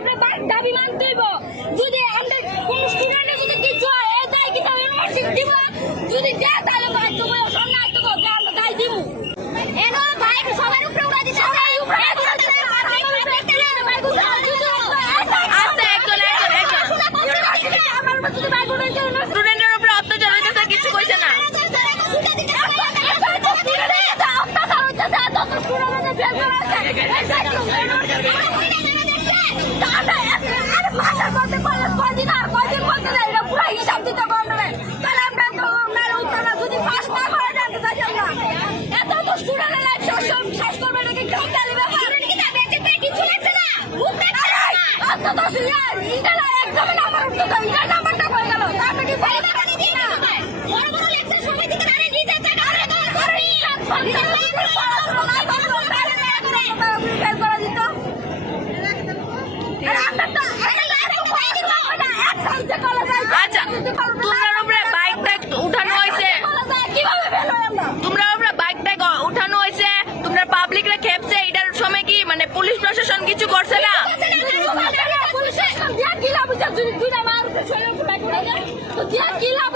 আমরা দাবি মানতে হইব। যদি আমরা কোন স্টুডেন্টের যদি কিছু হয় এই দায় কি ইউনিভার্সিটি দিব, যদি দেয় তাহলে ভাই তুমি সামনে আসতে তো আমরা দায় দিব। এনো ভাই সবার উপরে উড়া দিতে সবাই উপরে উড়া দিতে আর আমার উপরে একটা ভাই গুলো আচ্ছা একজন আমার যদি ভাই গুলো স্টুডেন্টের উপরে অত্যাচার হইতেছে, কিছু কইছে না। আচ্ছা তোমরা উপরে বাইকটা উঠানো হয়েছে, তোমরা উপরে বাইকটা উঠানো হয়েছে, তোমরা পাবলিকরা খেপছে, এটার সময় কি মানে পুলিশ প্রশাসন কিছু করছে না? কি লাভ